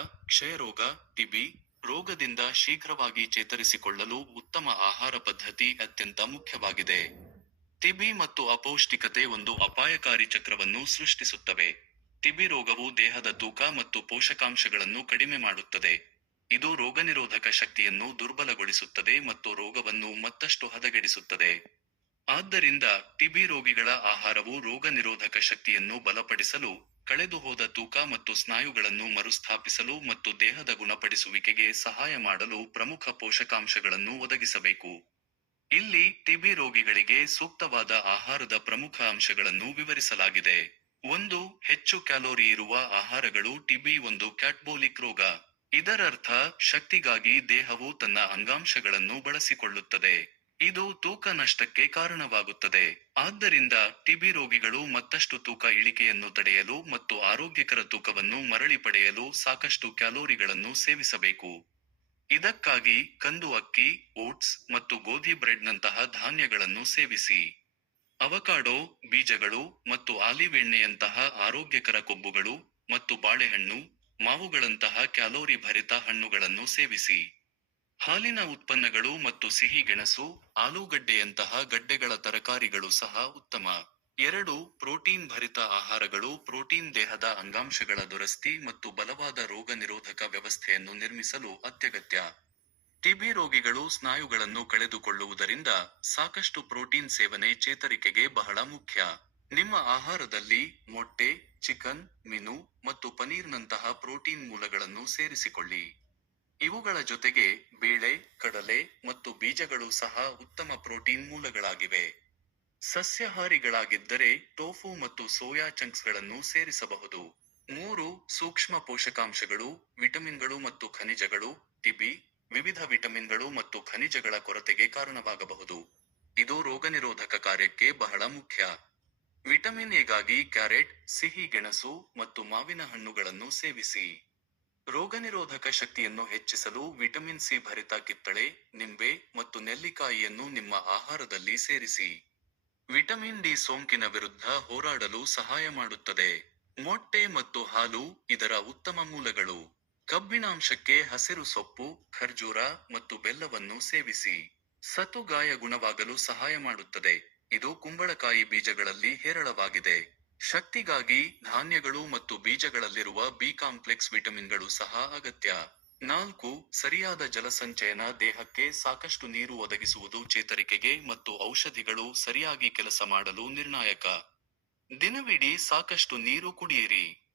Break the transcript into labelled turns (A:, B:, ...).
A: ಕ್ಷಯರೋಗ ಟಿಬಿ ರೋಗದಿಂದ ಶೀಘ್ರವಾಗಿ ಚೇತರಿಸಿಕೊಳ್ಳಲು ಉತ್ತಮ ಆಹಾರ ಪದ್ಧತಿ ಅತ್ಯಂತ ಮುಖ್ಯವಾಗಿದೆ. ಟಿಬಿ ಮತ್ತು ಅಪೌಷ್ಟಿಕತೆ ಒಂದು ಅಪಾಯಕಾರಿ ಚಕ್ರವನ್ನು ಸೃಷ್ಟಿಸುತ್ತವೆ. ಟಿಬಿ ರೋಗವು ದೇಹದ ತೂಕ ಮತ್ತು ಪೋಷಕಾಂಶಗಳನ್ನು ಕಡಿಮೆ ಮಾಡುತ್ತದೆ. ಇದು ರೋಗನಿರೋಧಕ ಶಕ್ತಿಯನ್ನು ದುರ್ಬಲಗೊಳಿಸುತ್ತದೆ ಮತ್ತು ರೋಗವನ್ನು ಮತ್ತಷ್ಟು ಹದಗೆಡಿಸುತ್ತದೆ. ಆದ್ದರಿಂದ ಟಿಬಿ ರೋಗಿಗಳ ಆಹಾರವು ರೋಗನಿರೋಧಕ ಶಕ್ತಿಯನ್ನು ಬಲಪಡಿಸಲು ಕಳೆದುಹೋದ ತೂಕ ಮತ್ತು ಸ್ನಾಯುಗಳನ್ನು ಮರುಸ್ಥಾಪಿಸಲು ಮತ್ತು ದೇಹದ ಗುಣಪಡಿಸುವಿಕೆಗೆ ಸಹಾಯ ಮಾಡಲು ಪ್ರಮುಖ ಪೋಷಕಾಂಶಗಳನ್ನು ಒದಗಿಸಬೇಕು. ಇಲ್ಲಿ ಟಿಬಿ ರೋಗಿಗಳಿಗೆ ಸೂಕ್ತವಾದ ಆಹಾರದ ಪ್ರಮುಖ ಅಂಶಗಳನ್ನು ವಿವರಿಸಲಾಗಿದೆ. ಒಂದು, ಹೆಚ್ಚು ಕ್ಯಾಲೋರಿ ಇರುವ ಆಹಾರಗಳು ಟಿಬಿ ಒಂದು ಕ್ಯಾಟ್ಬೋಲಿಕ್ ರೋಗ. ಇದರರ್ಥ, ಶಕ್ತಿಗಾಗಿ ದೇಹವು ತನ್ನ ಅಂಗಾಂಶಗಳನ್ನು ಬಳಸಿಕೊಳ್ಳುತ್ತದೆ. ಇದು ತೂಕ ನಷ್ಟಕ್ಕೆ ಕಾರಣವಾಗುತ್ತದೆ. ಆದ್ದರಿಂದ ಟಿಬಿ ರೋಗಿಗಳು ಮತ್ತಷ್ಟು ತೂಕ ಇಳಿಕೆಯನ್ನು ತಡೆಯಲು ಮತ್ತು ಆರೋಗ್ಯಕರ ತೂಕವನ್ನು ಮರಳಿ ಪಡೆಯಲು ಸಾಕಷ್ಟು ಕ್ಯಾಲೋರಿಗಳನ್ನು ಸೇವಿಸಬೇಕು. ಇದಕ್ಕಾಗಿ ಕಂದು ಅಕ್ಕಿ, ಓಟ್ಸ್ ಮತ್ತು ಗೋಧಿ ಬ್ರೆಡ್ನಂತಹ ಧಾನ್ಯಗಳನ್ನು ಸೇವಿಸಿ. ಅವಕಾಡೋ, ಬೀಜಗಳು ಮತ್ತು ಆಲಿವ್ ಎಣ್ಣೆಯಂತಹ ಆರೋಗ್ಯಕರ ಕೊಬ್ಬುಗಳು ಮತ್ತು ಬಾಳೆಹಣ್ಣು, ಮಾವುಗಳಂತಹ ಕ್ಯಾಲೋರಿ ಭರಿತ ಹಣ್ಣುಗಳನ್ನು ಸೇವಿಸಿ. ಹಾಲಿನ ಉತ್ಪನ್ನಗಳು ಮತ್ತು ಸಿಹಿ ಗೆಣಸು, ಆಲೂಗಡ್ಡೆಯಂತಹ ಗಡ್ಡೆಗಳ ತರಕಾರಿಗಳು ಸಹ ಉತ್ತಮ. ಎರಡು ಪ್ರೋಟೀನ್ ಭರಿತ ಆಹಾರಗಳು, ಪ್ರೋಟೀನ್ ದೇಹದ ಅಂಗಾಂಶಗಳ ದುರಸ್ತಿ ಮತ್ತು ಬಲವಾದ ರೋಗ ನಿರೋಧಕ ವ್ಯವಸ್ಥೆಯನ್ನು ನಿರ್ಮಿಸಲು ಅತ್ಯಗತ್ಯ. ಟಿಬಿ ರೋಗಿಗಳು ಸ್ನಾಯುಗಳನ್ನು ಕಳೆದುಕೊಳ್ಳುವುದರಿಂದ ಸಾಕಷ್ಟು ಪ್ರೋಟೀನ್ ಸೇವನೆ ಚೇತರಿಕೆಗೆ ಬಹಳ ಮುಖ್ಯ. ನಿಮ್ಮ ಆಹಾರದಲ್ಲಿ ಮೊಟ್ಟೆ, ಚಿಕನ್, ಮೀನು ಮತ್ತು ಪನೀರ್ನಂತಹ ಪ್ರೋಟೀನ್ ಮೂಲಗಳನ್ನು ಸೇರಿಸಿಕೊಳ್ಳಿ. ಇವುಗಳ ಜೊತೆಗೆ ಬೇಳೆ, ಕಡಲೆ ಮತ್ತು ಬೀಜಗಳು ಸಹ ಉತ್ತಮ ಪ್ರೋಟೀನ್ ಮೂಲಗಳಾಗಿವೆ. ಸಸ್ಯಹಾರಿಗಳಾಗಿದ್ದರೆ ಟೋಫು ಮತ್ತು ಸೋಯಾ ಚಂಕ್ಸ್ಗಳನ್ನು ಸೇರಿಸಬಹುದು. ಮೂರು ಸೂಕ್ಷ್ಮ ಪೋಷಕಾಂಶಗಳು, ವಿಟಮಿನ್ಗಳು ಮತ್ತು ಖನಿಜಗಳು ಟಿಬಿ ವಿವಿಧ ವಿಟಮಿನ್ಗಳು ಮತ್ತು ಖನಿಜಗಳ ಕೊರತೆಗೆ ಕಾರಣವಾಗಬಹುದು. ಇದು ರೋಗನಿರೋಧಕ ಕಾರ್ಯಕ್ಕೆ ಬಹಳ ಮುಖ್ಯ. ವಿಟಮಿನ್ ಎಗಾಗಿ ಕ್ಯಾರೆಟ್, ಸಿಹಿ ಗೆಣಸು ಮತ್ತು ಮಾವಿನ ಹಣ್ಣುಗಳನ್ನು ಸೇವಿಸಿ. ರೋಗನಿರೋಧಕ ಶಕ್ತಿಯನ್ನು ಹೆಚ್ಚಿಸಲು ವಿಟಮಿನ್ ಸಿ ಭರಿತ ಕಿತ್ತಳೆ, ನಿಂಬೆ ಮತ್ತು ನೆಲ್ಲಿಕಾಯಿಯನ್ನು ನಿಮ್ಮ ಆಹಾರದಲ್ಲಿ ಸೇರಿಸಿ. ವಿಟಮಿನ್ ಡಿ ಸೋಂಕಿನ ವಿರುದ್ಧ ಹೋರಾಡಲು ಸಹಾಯ ಮಾಡುತ್ತದೆ. ಮೊಟ್ಟೆ ಮತ್ತು ಹಾಲು ಇದರ ಉತ್ತಮ ಮೂಲಗಳು. ಕಬ್ಬಿಣಾಂಶಕ್ಕೆ ಹಸಿರು ಸೊಪ್ಪು, ಖರ್ಜೂರ ಮತ್ತು ಬೆಲ್ಲವನ್ನು ಸೇವಿಸಿ. ಸತುಗಾಯ ಗುಣವಾಗಲು ಸಹಾಯ ಮಾಡುತ್ತದೆ. ಇದು ಕುಂಬಳಕಾಯಿ ಬೀಜಗಳಲ್ಲಿ ಹೇರಳವಾಗಿದೆ. ಶಕ್ತಿಗಾಗಿ ಧಾನ್ಯಗಳು ಮತ್ತು ಬೀಜಗಳಲ್ಲಿರುವ ಬಿ ಕಾಂಪ್ಲೆಕ್ಸ್ ವಿಟಮಿನ್ಗಳು ಸಹ ಅಗತ್ಯ. ನಾಲ್ಕು, ಸರಿಯಾದ ಜಲಸಂಚಯನ ದೇಹಕ್ಕೆ ಸಾಕಷ್ಟು ನೀರು ಒದಗಿಸುವುದು ಚೇತರಿಕೆಗೆ ಮತ್ತು ಔಷಧಿಗಳು ಸರಿಯಾಗಿ ಕೆಲಸ ಮಾಡಲು ನಿರ್ಣಾಯಕ. ದಿನವಿಡೀ ಸಾಕಷ್ಟು ನೀರು ಕುಡಿಯಿರಿ.